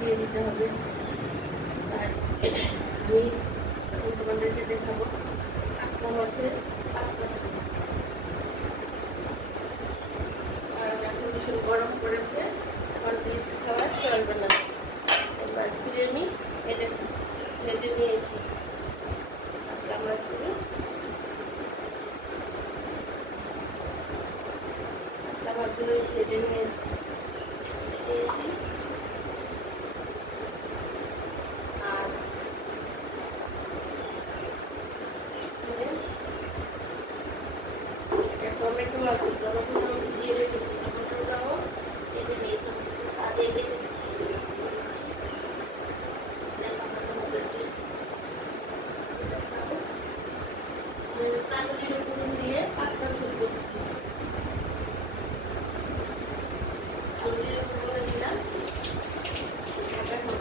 দিয়ে দিতে হবে। আর আমি তোমাদেরকে দেখাবো কাতলা মাছের পাতলা। আর এখন ভীষণ গরম পড়েছে, আমার ডিশ খাওয়া চলবে না। মাছগুলি আমি ভেজে নিয়েছি, পাতলা মাছগুলো ভেজে নিয়েছি। আর টমেটো আছে, টমেটো দিয়ে রেখেছি, টমেটোটাও কেটে নিয়েছি, আগে কেটে কাগজের উপর দিয়ে পাতলা ঝোল করছি।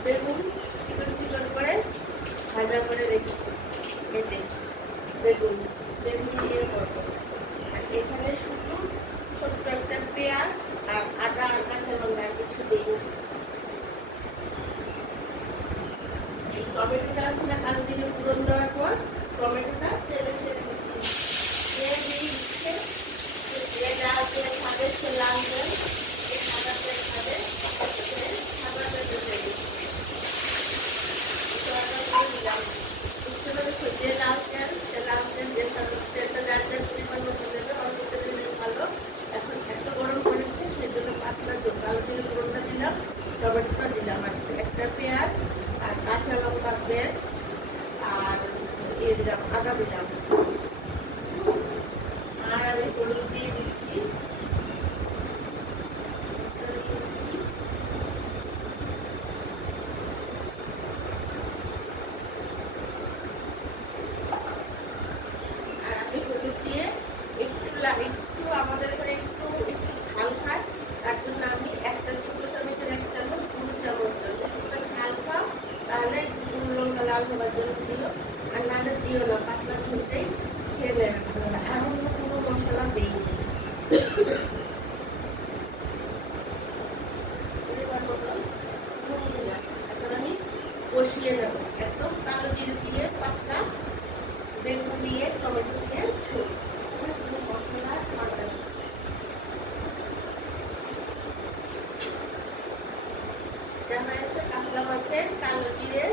বেগুন চিকন চিকন করে ভাজা করে রেখেছি, কেটে বেগুন দিয়ে করবো। আর এখানে শুধু ছোট্ট একটা পেঁয়াজ আর আদা আর কাঁচা লঙ্কা, আর কিছু দিই। এই টমেটোটা আছে না, কালো দিনে পুরন দেওয়ার পর টমেটোটা তেলে ছেড়ে দিচ্ছি। দিয়ে দিচ্ছে যে লাল তেল খাবে সে লাল তেল, যে সাদা তেল খাবে সে সাদা তেল দিচ্ছি। বুঝতে পেরেছো? যে লাল তেল সে লাল তেল, যে তেলটা যার তেল পরিমাণ মতো দেবে, অল্প তেলে দিলে ভালো। এখন এত গরম পড়েছে, সেই জন্য পাতলা কালো তেল পুরোটা দিলাম, টমেটোটা দিলাম, আর একটা পেঁয়াজ আর কাঁচা লঙ্কা পেস্ট আর ইয়ে দিলাম, আদা দিলাম। আর আমি হলুদ দিয়ে দিচ্ছি, একটু আমাদের ঘরে একটু ঝাল খায়, তার জন্য আমি একটা ছোট চামচের 1 চামচ, 2 চামচ ঝাল খাও তাহলে লঙ্কা লাল হওয়ার জন্য দিও, আর নাহলে দিও না, পাতলা ঝোলটাই খেয়ে নেবে। আর অন্য কোনো মশলা দিই। এখন আমি কষিয়ে নেব একদম কালো জিরে দিয়ে, পাতলা বেগুন দিয়ে, টমেটো দিয়ে ঝোল। কাতলা মাছের কালো জিরে